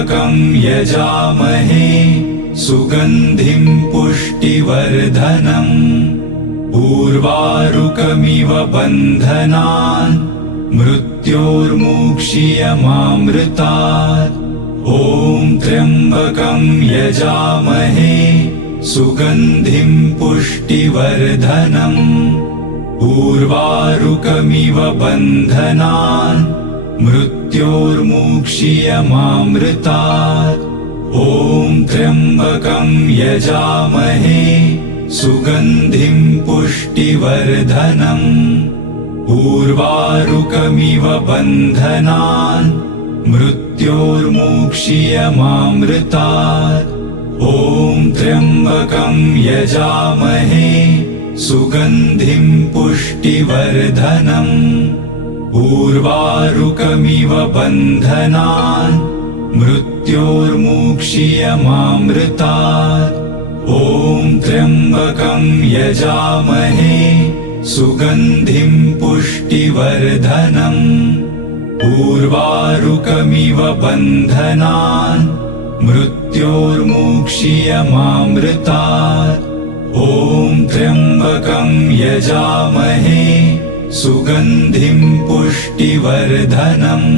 त्र्यम्बकं यजामहे सुगन्धिं पुष्टिवर्धनम् उर्वारुकमिव बन्धनान् मृत्योर्मुक्षीयमामृतात् ॐ त्र्यम्बकं यजामहे सुगन्धिं पुष्टिवर्धनम् उर्वारुकमिव बन्धनान् मृत्योर्मुक्षीयमामृतात् ॐ त्र्यम्बकं यजामहे सुगन्धिं पुष्टिवर्धनम् उर्वारुकमिव बन्धनान् मृत्योर्मुक्षीयमामृतात् ॐ त्र्यम्बकं यजामहे सुगन्धिं पुष्टिवर्धनम् उर्वारुकमिव बन्धनान् मृत्योर्मुक्षीयमामृतात् ॐ त्र्यम्बकं यजामहे सुगन्धिं पुष्टिवर्धनम् उर्वारुकमिव बन्धनान् मृत्योर्मुक्षीयमामृतात् ॐ त्र्यम्बकं यजामहे सुगन्धिं पुष्टिवर्धनम्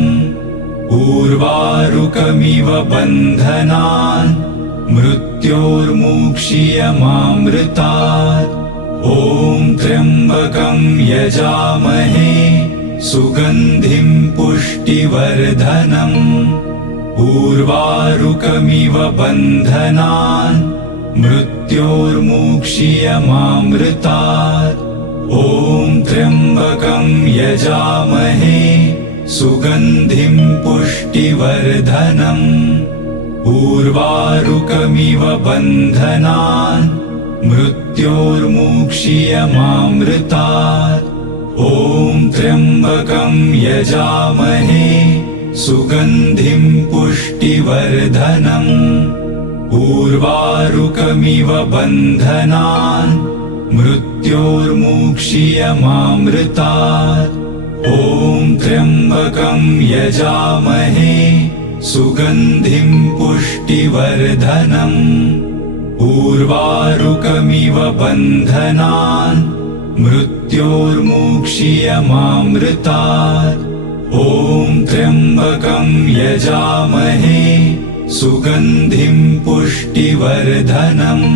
उर्वारुकमिव बन्धनान् मृत्योर्मुक्षीयमामृतात् ॐ त्र्यम्बकं यजामहे सुगन्धिं पुष्टिवर्धनम् उर्वारुकमिव बन्धनान् मृत्योर्मुक्षीयमामृतात् ॐ त्र्यम्बकं यजामहे सुगन्धिं पुष्टिवर्धनम् उर्वारुकमिव बन्धनान् मृत्योर्मुक्षीयमामृतात् ॐ त्र्यम्बकं यजामहे सुगन्धिं पुष्टिवर्धनम् उर्वारुकमिव बन्धनान् मृत्योर्मुक्षीयमामृतात् ॐ त्र्यम्बकं यजामहे सुगन्धिं पुष्टिवर्धनम् उर्वारुकमिव बन्धनान् मृत्योर्मुक्षीयमामृतात् ॐ त्र्यम्बकं यजामहे सुगन्धिं पुष्टिवर्धनम्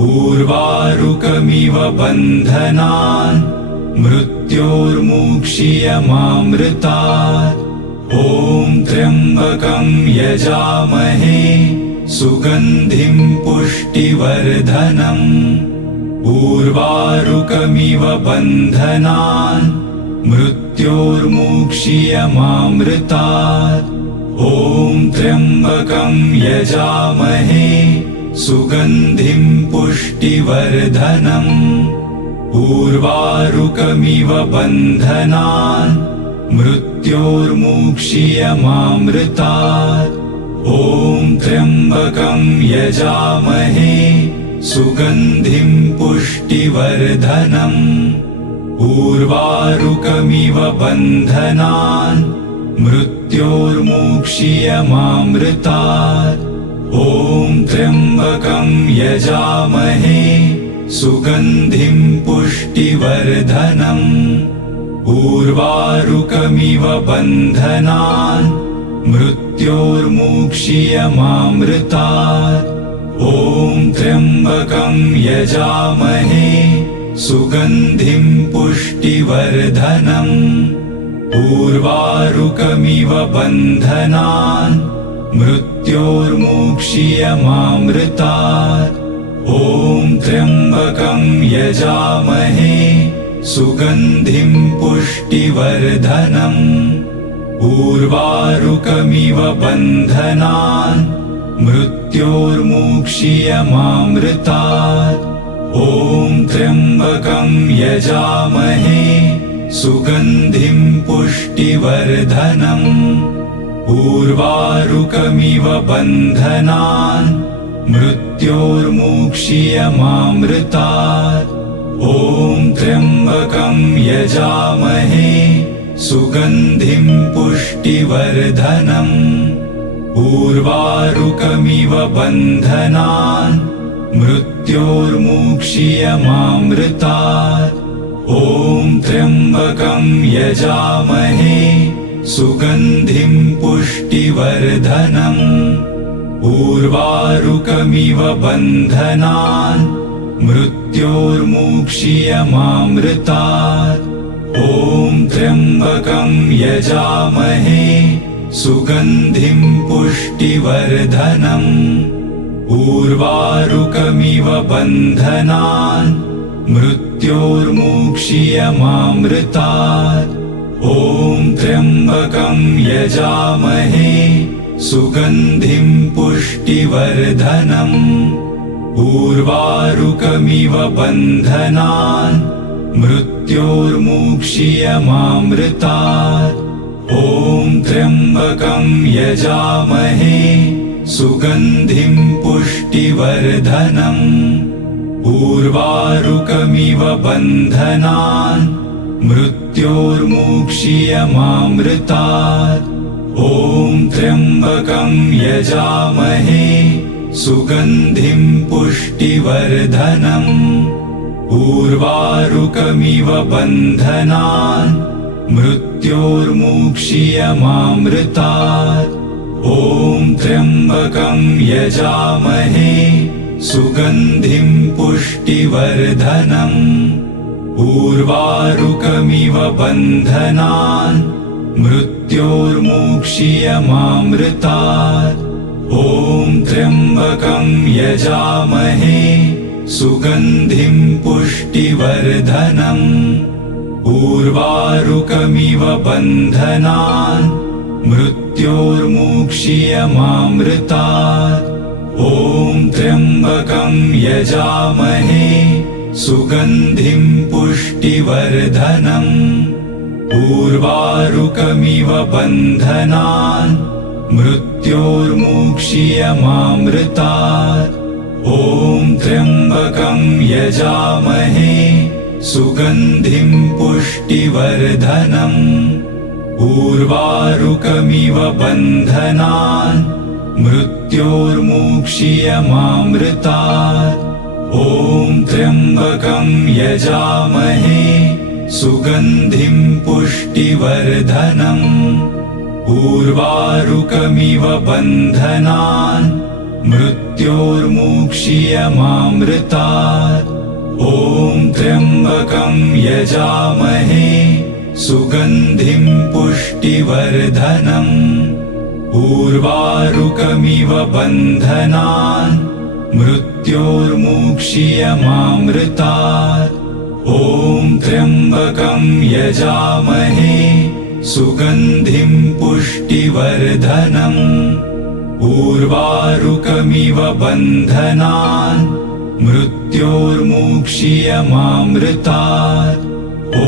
उर्वारुकमिव बन्धनान् मृत्योर्मुक्षीयमामृतात् ॐ त्र्यम्बकं यजामहे सुगन्धिं पुष्टिवर्धनम् उर्वारुकमिव बन्धनान् मृत्योर्मुक्षीयमामृतात् ॐ त्र्यम्बकं यजामहे सुगन्धिं पुष्टिवर्धनम् उर्वारुकमिव बन्धनान् मृत्योर्मुक्षीयमामृतात् ॐ त्र्यम्बकं यजामहे सुगन्धिं पुष्टिवर्धनम् उर्वारुकमिव बन्धनान् मृत्योर्मुक्षीयमामृतात् ॐ त्र्यम्बकं यजामहे सुगन्धिं पुष्टिवर्धनम् उर्वारुकमिव बन्धनान् मृत्योर्मुक्षीयमामृतात् ॐ त्र्यम्बकं यजामहे सुगन्धिं पुष्टिवर्धनम् उर्वारुकमिव बन्धनान् मृत्योर्मुक्षीयमामृतात् ॐ त्र्यम्बकं यजामहे सुगन्धिं पुष्टिवर्धनम् उर्वारुकमिव बन्धनान् मृत्योर्मुक्षीयमामृतात् ॐ त्र्यम्बकं यजामहे सुगन्धिं पुष्टिवर्धनम् उर्वारुकमिव बन्धनान् मृत्योर्मुक्षीयमामृतात् ॐ त्र्यम्बकं यजामहे सुगन्धिं पुष्टिवर्धनम् उर्वारुकमिव बन्धनान् मृत्योर्मुक्षीयमामृतात्। ॐ त्र्यम्बकं यजामहे सुगन्धिं पुष्टिवर्धनम्। उर्वारुकमिव बन्धनान् मृत्योर्मुक्षीयमामृतात्। ॐ त्र्यम्बकं यजामहे सुगन्धिं पुष्टिवर्धनम्। उर्वारुकमिव बन्धनान् मृत्योर्मुक्षीयमामृतात्। ॐ त्र्यम्बकं यजामहे सुगन्धिं पुष्टिवर्धनम्। उर्वारुकमिव बन्धनान् मृत्योर्मुक्षीयमामृतात्। ॐ त्र्यम्बकं यजामहे सुगन्धिं पुष्टिवर्धनम्। उर्वारुकमिव बन्धनान् मृत्योर्मुक्षीयमामृतात्। ॐ त्र्यम्बकं यजामहे सुगन्धिं पुष्टिवर्धनम्। उर्वारुकमिव बन्धनान् मृत्योर्मुक्षीयमामृतात्। ॐ त्र्यम्बकं यजामहे सुगन्धिं पुष्टिवर्धनम्। उर्वारुकमिव बन्धनान् मृत्योर्मुक्षीयमामृतात्। ॐ त्र्यम्बकं यजामहे सुगन्धिं पुष्टिवर्धनम्। उर्वारुकमिव बन्धनान् मृत्योर्मुक्षीयमामृतात्। ॐ त्र्यम्बकं यजामहे सुगन्धिं पुष्टिवर्धनम्। उर्वारुकमिव बन्धनान् मृत्योर्मुक्षीयमामृतात्। ॐ त्र्यम्बकं यजामहे सुगन्धिं पुष्टिवर्धनम्। उर्वारुकमिव बन्धनान् मृत्योर्मुक्षीयमामृतात्। ॐ त्र्यम्बकं यजामहे सुगन्धिं पुष्टिवर्धनम्। उर्वारुकमिव बन्धनान् मृत्योर्मुक्षीयमामृतात्। ॐ त्र्यम्बकं यजामहे सुगन्धिं पुष्टिवर्धनम्। उर्वारुकमिव बन्धनान् मृत्योर्मुक्षीयमामृतात्। ॐ त्र्यम्बकं यजामहे सुगन्धिं पुष्टिवर्धनम्। उर्वारुकमिव बन्धनान् मृत्योर्मुक्षीयमामृतात्। ॐ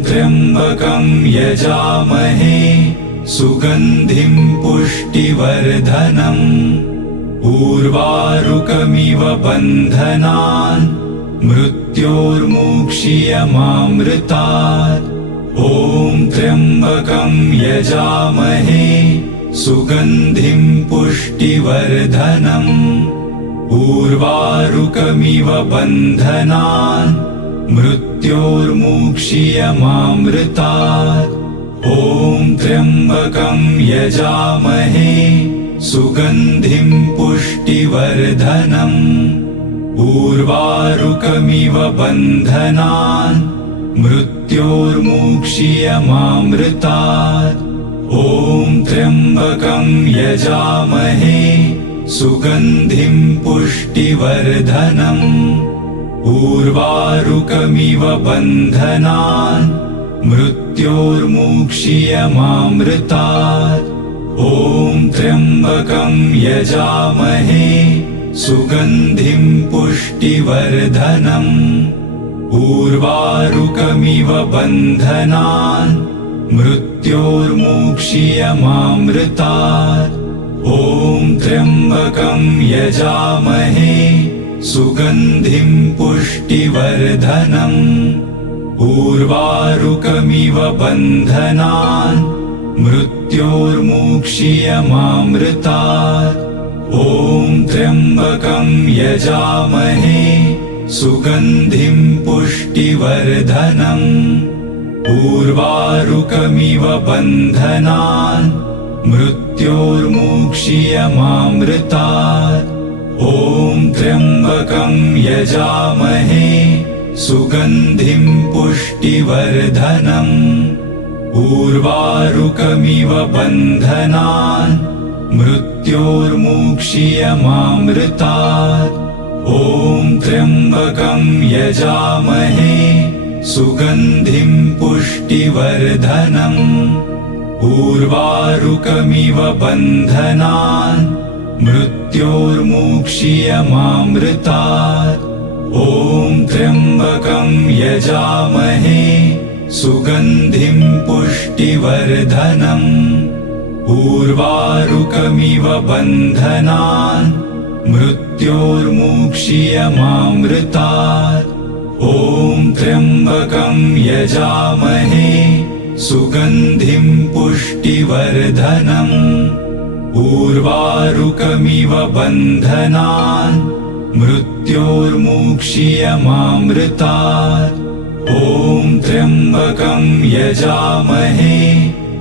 त्र्यम्बकं यजामहे सुगन्धिं पुष्टिवर्धनम्। उर्वारुकमिव बन्धनान् मृत्योर्मुक्षीयमामृतात्। ॐ त्र्यम्बकं यजामहे सुगन्धिं पुष्टिवर्धनम्। उर्वारुकमिव बन्धनान् मृत्योर्मुक्षीयमामृतात्। ॐ त्र्यम्बकं यजामहे सुगन्धिं पुष्टिवर्धनम्। उर्वारुकमिव बन्धनान् मृत्योर्मुक्षीयमामृतात्। ॐ त्र्यम्बकं यजामहे सुगन्धिं पुष्टिवर्धनम्। उर्वारुकमिव बन्धनान् मृत्योर्मुक्षीयमामृतात्। ॐ त्र्यम्बकं यजामहे सुगन्धिं पुष्टिवर्धनम्। उर्वारुकमिव बन्धनान् मृत्योर्मुक्षीयमामृतात्। ॐ त्र्यम्बकं यजामहे सुगन्धिं पुष्टिवर्धनम्। उर्वारुकमिव बन्धनान् मृत्योर्मुक्षीयमामृतात्। ॐ त्र्यम्बकं यजामहे सुगन्धिं पुष्टिवर्धनम्। उर्वारुकमिव बन्धनान् मृत्योर्मुक्षीयमामृतात्। ॐ त्र्यम्बकं यजामहे सुगन्धिं पुष्टिवर्धनम्। उर्वारुकमिव बन्धनान् मृत्योर्मुक्षीयमामृतात्। ॐ त्र्यम्बकं यजामहे सुगन्धिं पुष्टिवर्धनम्। उर्वारुकमिव बन्धनान् मृत्योर्मुक्षीयमामृतात्। ॐ त्र्यम्बकं यजामहे सुगन्धिं पुष्टिवर्धनम्। उर्वारुकमिव बन्धनान् मृत्योर्मुक्षीयमामृतात्। ॐ त्र्यम्बकं यजामहे सुगन्धिं पुष्टिवर्धनम्। उर्वारुकमिव बन्धनान् मृत्योर्मुक्षीयमामृतात्। ॐ त्र्यम्बकं यजामहे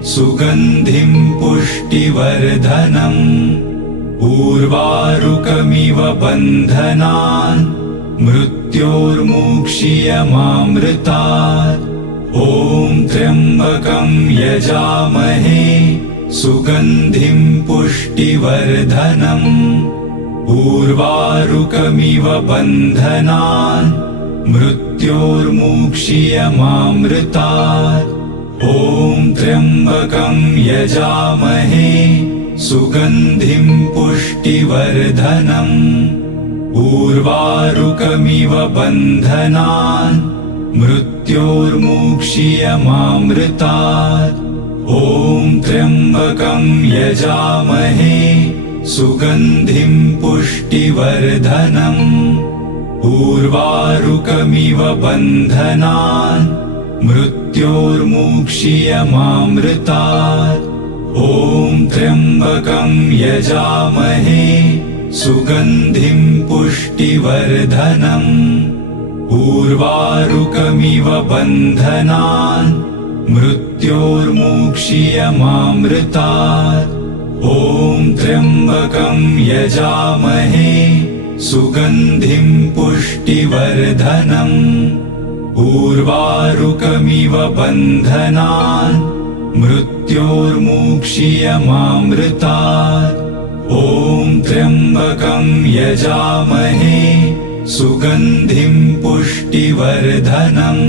सुगन्धिं पुष्टिवर्धनम्। उर्वारुकमिव बन्धनान् मृत्योर्मुक्षीयमामृतात्। ॐ त्र्यम्बकं यजामहे सुगन्धिं पुष्टिवर्धनम्। उर्वारुकमिव बन्धनान् मृत्योर्मुक्षीयमामृतात्। ॐ त्र्यम्बकं यजामहे सुगन्धिं पुष्टिवर्धनम्। उर्वारुकमिव बन्धनान् मृत्योर्मुक्षीयमामृतात्। ॐ त्र्यम्बकं यजामहे सुगन्धिं पुष्टिवर्धनम्। उर्वारुकमिव बन्धनान् मृत्योर्मुक्षीयमामृतात्। ॐ त्र्यम्बकं यजामहे सुगन्धिं पुष्टिवर्धनम्। उर्वारुकमिव बन्धनान् मृत्योर्मुक्षीयमामृतात्। ॐ त्र्यम्बकं यजामहे सुगन्धिं पुष्टिवर्धनम्। उर्वारुकमिव बन्धनान् मृत्योर्मुक्षीयमामृतात्। ॐ त्र्यम्बकं यजामहे सुगन्धिं पुष्टिवर्धनम्।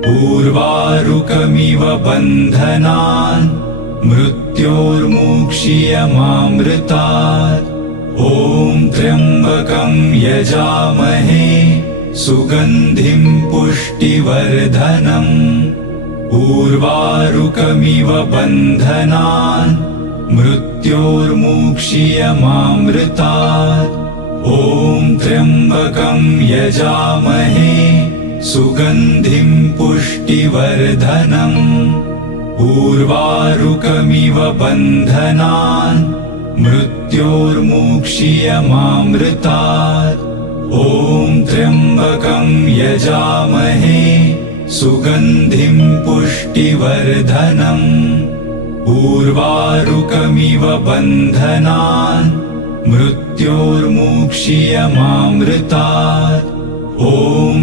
उर्वारुकमिव बन्धनान् मृत्योर्मुक्षीयमामृतात्। ॐ त्र्यम्बकं यजामहे सुगन्धिं पुष्टिवर्धनम्। उर्वारुकमिव बन्धनान् मृत्योर्मुक्षीयमामृतात्। ॐ त्र्यम्बकं यजामहे सुगन्धिं पुष्टिवर्धनम्। उर्वारुकमिव बन्धनान् मृत्योर्मुक्षीयमामृतात्। ॐ त्र्यम्बकं यजामहे सुगन्धिं पुष्टिवर्धनम्। उर्वारुकमिव बन्धनान् मृत्योर्मुक्षीयमामृतात्। ॐ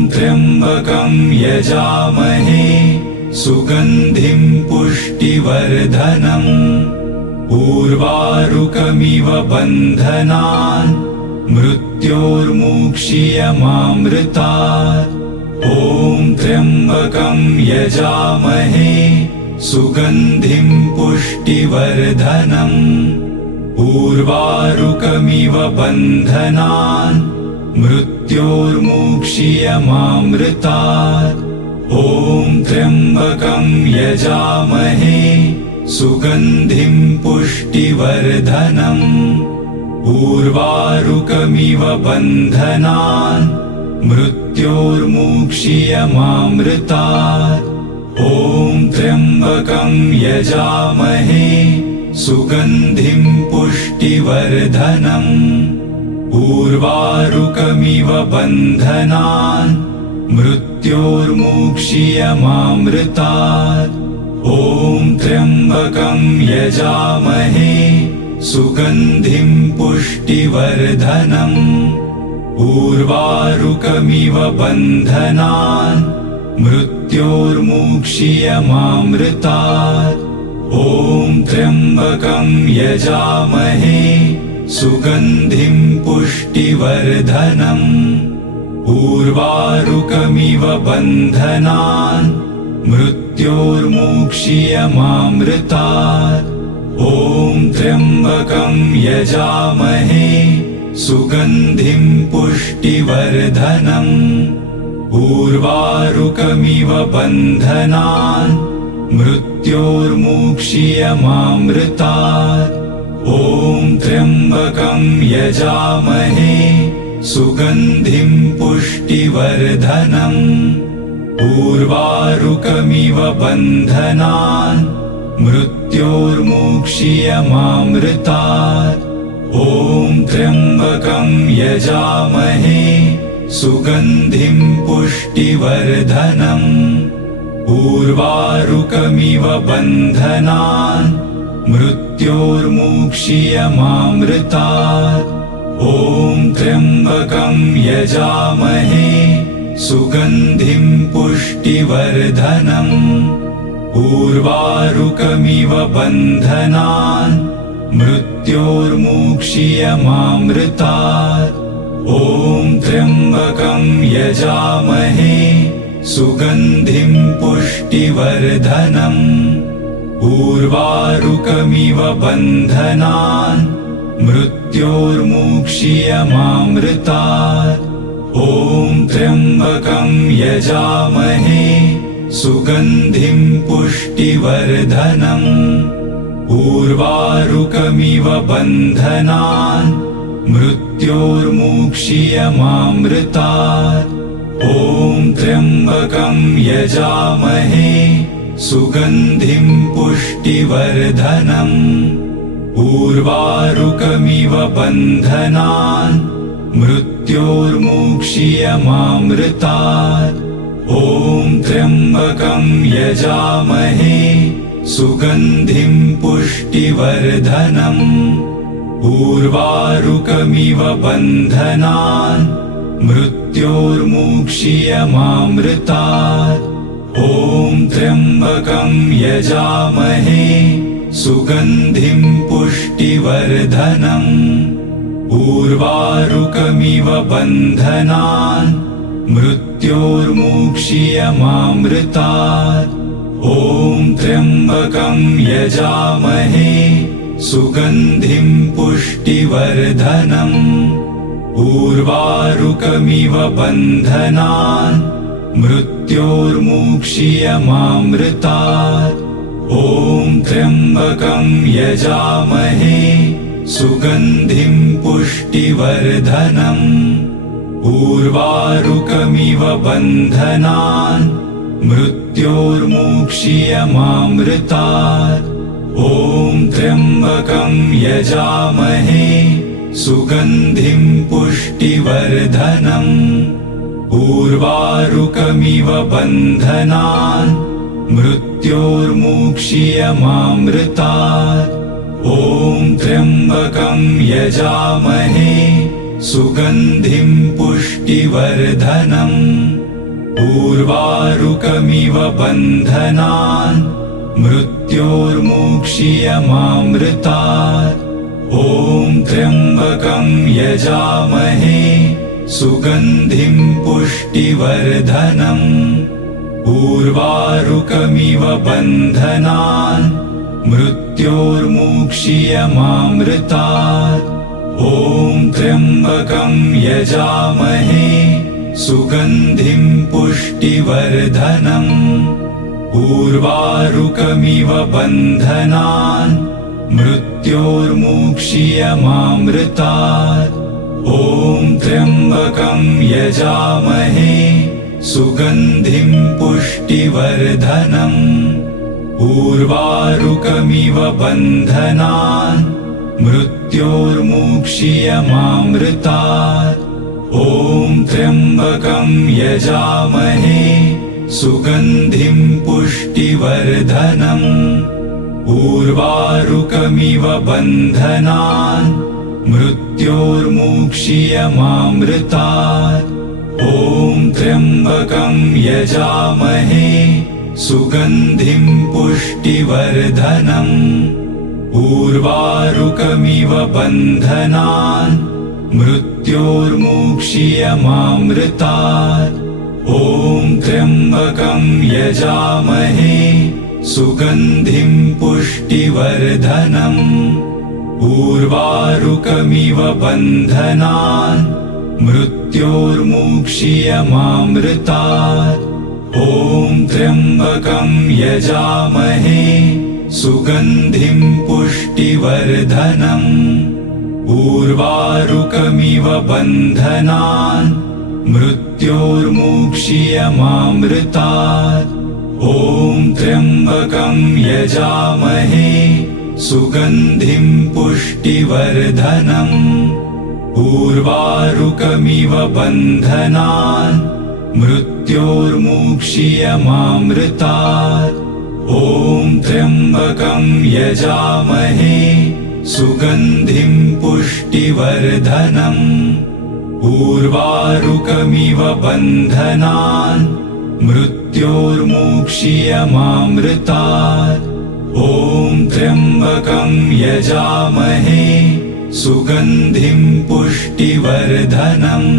त्र्यम्बकं यजामहे सुगन्धिं पुष्टिवर्धनम्। उर्वारुकमिव बन्धनान् मृत्योर्मुक्षीयमामृतात्। ॐ त्र्यम्बकं यजामहे सुगन्धिं पुष्टिवर्धनम्। उर्वारुकमिव बन्धनान् मृत्योर्मुक्षीयमामृतात्। ॐ त्र्यम्बकं यजामहे सुगन्धिं पुष्टिवर्धनम्। उर्वारुकमिव बन्धनान् मृत्योर्मुक्षीयमामृतात्। ॐ त्र्यम्बकं यजामहे सुगन्धिं पुष्टिवर्धनम् उर्वारुकमिव बन्धनान् मृत्योर्मुक्षीयमामृतात् ॐ त्र्यम्बकं यजामहे सुगन्धिं पुष्टिवर्धनम् उर्वारुकमिव बन्धनान् मृत्योर्मुक्षीयमामृतात् ॐ त्र्यम्बकं यजामहे सुगन्धिं पुष्टिवर्धनम् उर्वारुकमिव बन्धनान् मृत्योर्मुक्षीयमामृतात् ॐ त्र्यम्बकं यजामहे सुगन्धिं पुष्टिवर्धनम् उर्वारुकमिव बन्धनान् मृत्योर्मुक्षीयमामृतात् ॐ त्र्यम्बकं यजामहे सुगन्धिं पुष्टिवर्धनम् उर्वारुकमिव बन्धनान् मृत्योर्मुक्षीयमामृतात् ॐ त्र्यम्बकं यजामहे सुगन्धिं पुष्टिवर्धनम् उर्वारुकमिव बन्धनान् मृत्योर्मुक्षीयमामृतात् ॐ त्र्यम्बकं यजामहे सुगन्धिं पुष्टिवर्धनम् उर्वारुकमिव बन्धनान् मृत्योर्मुक्षीयमामृतात् ॐ त्र्यम्बकं यजामहे सुगन्धिं पुष्टिवर्धनम् उर्वारुकमिव बन्धनान् मृत्योर्मुक्षीयमामृतात् ॐ त्र्यम्बकं यजामहे सुगन्धिं पुष्टिवर्धनम् उर्वारुकमिव बन्धनान् मृत्योर्मुक्षीयमामृतात् ॐ त्र्यम्बकं यजामहे सुगन्धिं पुष्टिवर्धनम् उर्वारुकमिव बन्धनान् मृत्योर्मुक्षीयमामृतात् ॐ त्र्यम्बकं यजामहे सुगन्धिं पुष्टिवर्धनम् उर्वारुकमिव बन्धनान् मृत्योर्मुक्षीयमामृतात् ॐ त्र्यम्बकं यजामहे सुगन्धिं पुष्टिवर्धनम् उर्वारुकमिव बन्धनान् मृत्योर्मुक्षीयमामृतात् ॐ त्र्यम्बकं यजामहे सुगन्धिं पुष्टिवर्धनम् उर्वारुकमिव बन्धनान् मृत्योर्मुक्षीयमामृतात् ॐ त्र्यम्बकं यजामहे सुगन्धिं पुष्टिवर्धनम् उर्वारुकमिव बन्धनान् मृत्योर्मुक्षीयमामृतात् ॐ त्र्यम्बकं यजामहे सुगन्धिं पुष्टिवर्धनम् उर्वारुकमिव बन्धनान् मृत्योर्मुक्षीयमामृतात् ॐ त्र्यम्बकं यजामहे सुगन्धिं पुष्टिवर्धनम् उर्वारुकमिव बन्धनान् मृत्योर्मुक्षीयमामृतात् ॐ त्र्यम्बकं यजामहे सुगन्धिं पुष्टिवर्धनम् उर्वारुकमिव बन्धनान् मृत्योर्मुक्षीयमामृतात् ॐ त्र्यम्बकं यजामहे सुगन्धिं पुष्टिवर्धनम् उर्वारुकमिव बन्धनान् मृत्योर्मुक्षीयमामृतात् ॐ त्र्यम्बकं यजामहे सुगन्धिं पुष्टिवर्धनम् उर्वारुकमिव बन्धनान् मृत्योर्मुक्षीयमामृतात् ॐ त्र्यम्बकं यजामहे सुगन्धिं पुष्टिवर्धनम् उर्वारुकमिव बन्धनान् मृत्योर्मुक्षीयमामृतात् ॐ त्र्यम्बकं यजामहे सुगन्धिं पुष्टिवर्धनम् उर्वारुकमिव बन्धनान् मृत्योर्मुक्षीयमामृतात् ॐ त्र्यम्बकं यजामहे सुगन्धिं पुष्टिवर्धनम् उर्वारुकमिव बन्धनान् मृत्योर्मुक्षीयमामृतात् ॐ त्र्यम्बकं यजामहे सुगन्धिं पुष्टिवर्धनम् उर्वारुकमिव बन्धनान् मृत्योर्मुक्षीयमामृतात् ॐ त्र्यम्बकं यजामहे सुगन्धिं पुष्टिवर्धनम् उर्वारुकमिव बन्धनान् मृत्योर्मुक्षीयमामृतात् ॐ त्र्यम्बकं यजामहे सुगन्धिं पुष्टिवर्धनम् उर्वारुकमिव बन्धनान् मृत्योर्मुक्षीयमामृतात् ॐ त्र्यम्बकं यजामहे सुगन्धिं पुष्टिवर्धनम्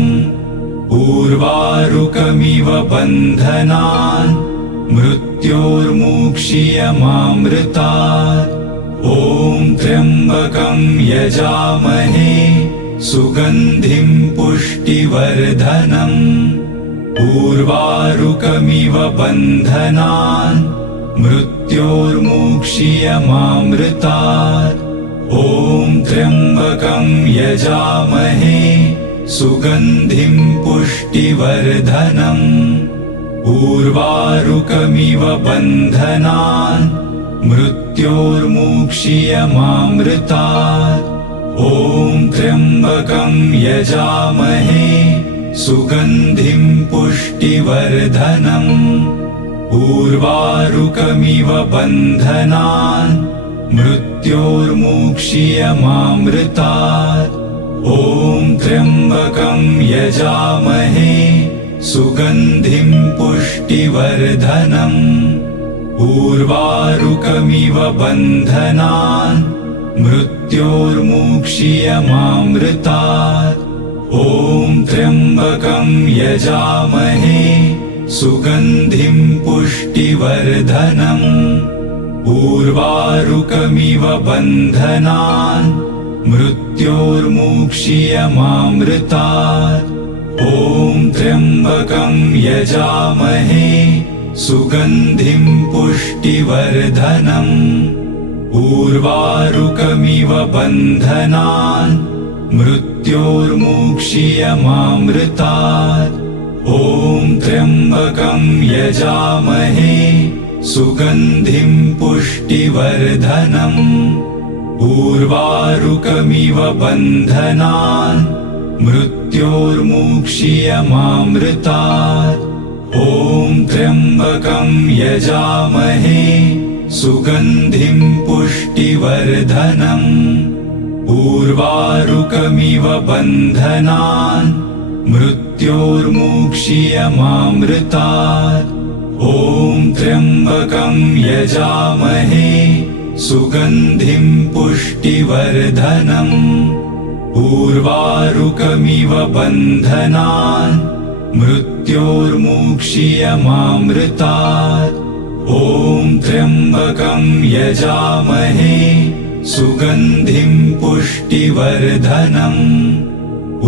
उर्वारुकमिव बन्धनान् मृत्योर्मुक्षीयमामृतात् ॐ त्र्यम्बकं यजामहे सुगन्धिं पुष्टिवर्धनम् उर्वारुकमिव बन्धनान् मृत्योर्मुक्षीयमामृतात् ॐ त्र्यम्बकं यजामहे सुगन्धिं पुष्टिवर्धनम् उर्वारुकमिव बन्धनान् मृत्योर्मुक्षीयमामृतात् ॐ त्र्यम्बकं यजामहे सुगन्धिं पुष्टिवर्धनम् उर्वारुकमिव बन्धनान् मृत्योर्मुक्षीयमामृतात् ॐ त्र्यम्बकं यजामहे सुगन्धिं पुष्टिवर्धनम् उर्वारुकमिव बन्धनान् मृत्योर्मुक्षीयमामृतात् ॐ त्र्यम्बकं यजामहे सुगन्धिं पुष्टिवर्धनम् उर्वारुकमिव बन्धनान् मृत्योर्मुक्षीयमामृतात् ॐ त्र्यम्बकं यजामहे सुगन्धिं पुष्टिवर्धनम् उर्वारुकमिव बन्धनान् मृत्योर्मुक्षीयमामृतात् ॐ त्र्यम्बकं यजामहे सुगन्धिं पुष्टिवर्धनम् उर्वारुकमिव बन्धनान् मृत्योर्मुक्षीयमामृतात् ॐ त्र्यम्बकं यजामहे सुगन्धिं पुष्टिवर्धनम् उर्वारुकमिव बन्धनान् मृत्योर्मुक्षीयमामृतात् ॐ त्र्यम्बकं यजामहे सुगन्धिं पुष्टिवर्धनम् उर्वारुकमिव बन्धनान् मृत्योर्मुक्षीयमामृतात् ॐ त्र्यम्बकं यजामहे सुगन्धिं पुष्टिवर्धनम्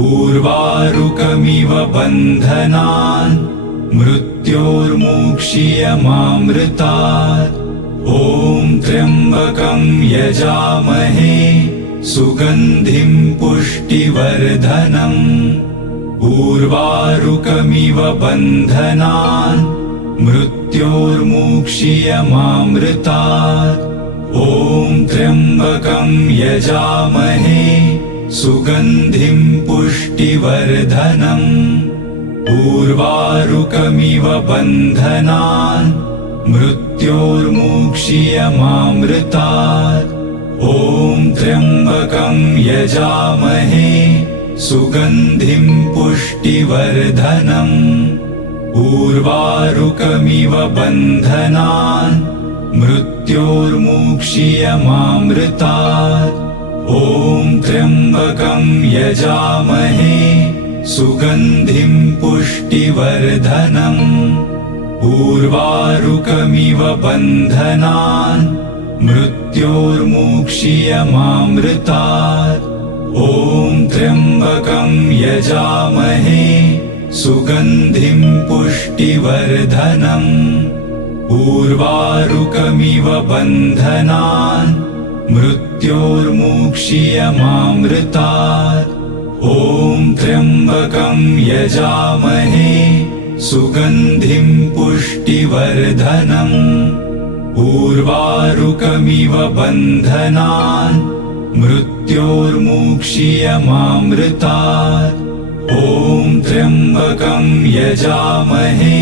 उर्वारुकमिव बन्धनान् मृत्योर्मुक्षीयमामृतात् ॐ त्र्यम्बकं यजामहे सुगन्धिं पुष्टिवर्धनम् उर्वारुकमिव बन्धनान् मृत्योर्मुक्षीयमामृतात्। ॐ त्र्यम्बकं यजामहे सुगन्धिं पुष्टिवर्धनम्। उर्वारुकमिव बन्धनान् मृत्योर्मुक्षीयमामृतात्। ॐ त्र्यम्बकं यजामहे सुगन्धिं पुष्टिवर्धनम्। उर्वारुकमिव बन्धनान् मृत्योर्मुक्षीयमामृतात्। ॐ त्र्यम्बकं यजामहे सुगन्धिं पुष्टिवर्धनम्। उर्वारुकमिव बन्धनान् मृत्योर्मुक्षीयमामृतात्। ॐ त्र्यम्बकं यजामहे सुगन्धिं पुष्टिवर्धनम्। उर्वारुकमिव बन्धनान् मृत्योर्मुक्षीयमामृतात्। ॐ त्र्यम्बकं यजामहे सुगन्धिं पुष्टिवर्धनम्। उर्वारुकमिव बन्धनान् मृत्योर्मुक्षीयमामृतात्। ॐ त्र्यम्बकं यजामहे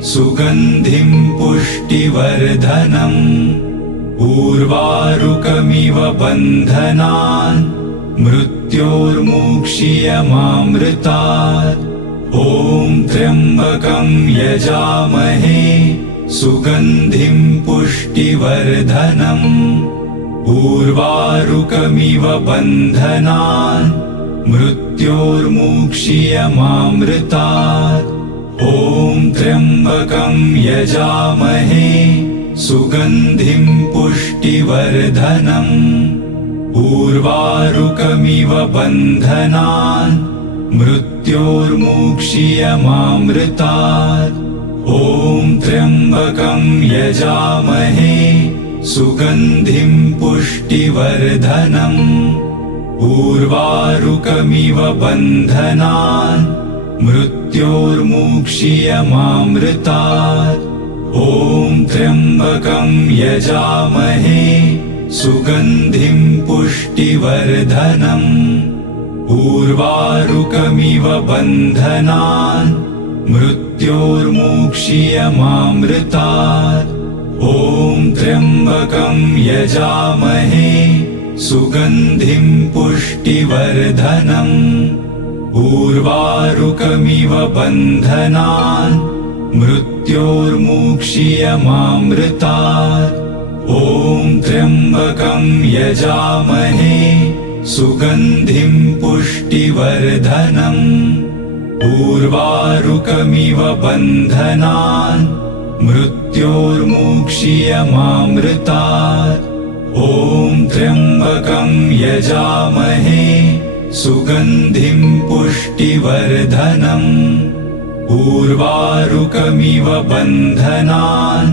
सुगन्धिं पुष्टिवर्धनम्। उर्वारुकमिव बन्धनान् मृत्योर्मुक्षीयमामृतात्। ॐ त्र्यम्बकं यजामहे सुगन्धिं पुष्टिवर्धनम्। उर्वारुकमिव बन्धनान् मृत्योर्मुक्षीयमामृतात्। ॐ त्र्यम्बकं यजामहे सुगन्धिं पुष्टिवर्धनम्। उर्वारुकमिव बन्धनान् मृत्योर्मुक्षीयमामृतात्। ॐ त्र्यम्बकं यजामहे सुगन्धिं पुष्टिवर्धनम्। उर्वारुकमिव बन्धनान् मृत्योर्मुक्षीयमामृतात्। ॐ त्र्यम्बकं यजामहे सुगन्धिं पुष्टिवर्धनम्। उर्वारुकमिव बन्धनान् मृत्योर्मुक्षीयमामृतात्। ॐ त्र्यम्बकं यजामहे सुगन्धिं पुष्टिवर्धनम्। उर्वारुकमिव बन्धनान् मृत्योर्मुक्षीयमामृतात्। ॐ त्र्यम्बकं यजामहे सुगन्धिं पुष्टिवर्धनम्। उर्वारुकमिव बन्धनान् मृत्योर्मुक्षीयमामृतात्। ॐ त्र्यम्बकं यजामहे सुगन्धिं पुष्टिवर्धनम्। उर्वारुकमिव बन्धनान्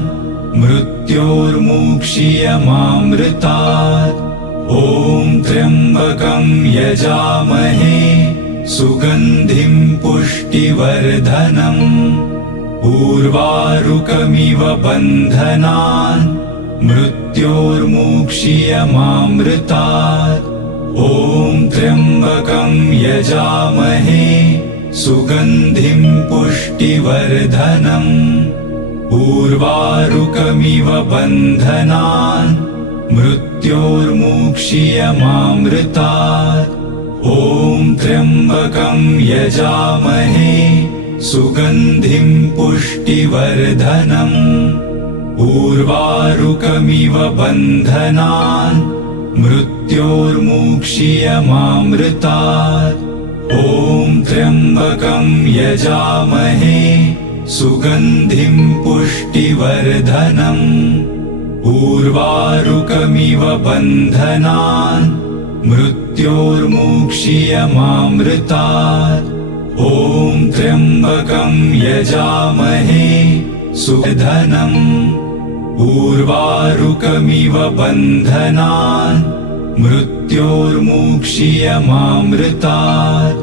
मृत्योर्मुक्षीयमामृतात्। ॐ त्र्यम्बकं यजामहे सुगन्धिं पुष्टिवर्धनम्। उर्वारुकमिव बन्धनान् मृत्योर्मुक्षीयमामृतात्। ॐ त्र्यम्बकं यजामहे सुगन्धिं पुष्टिवर्धनम्। उर्वारुकमिव बन्धनान् मृत्योर्मुक्षीयमामृतात्। ॐ त्र्यम्बकं यजामहे सुगन्धिं पुष्टिवर्धनम्। उर्वारुकमिव बन्धनान् मृत्योर्मुक्षीयमामृतात्। ॐ त्र्यम्बकं यजामहे सुगन्धिं पुष्टिवर्धनम्। उर्वारुकमिव बन्धनान् मृत्योर्मुक्षीयमामृतात्। ॐ त्र्यम्बकं यजामहे सुगन्धिं उर्वारुकमिव बन्धनान् मृत्योर्मुक्षीयमामृतात्।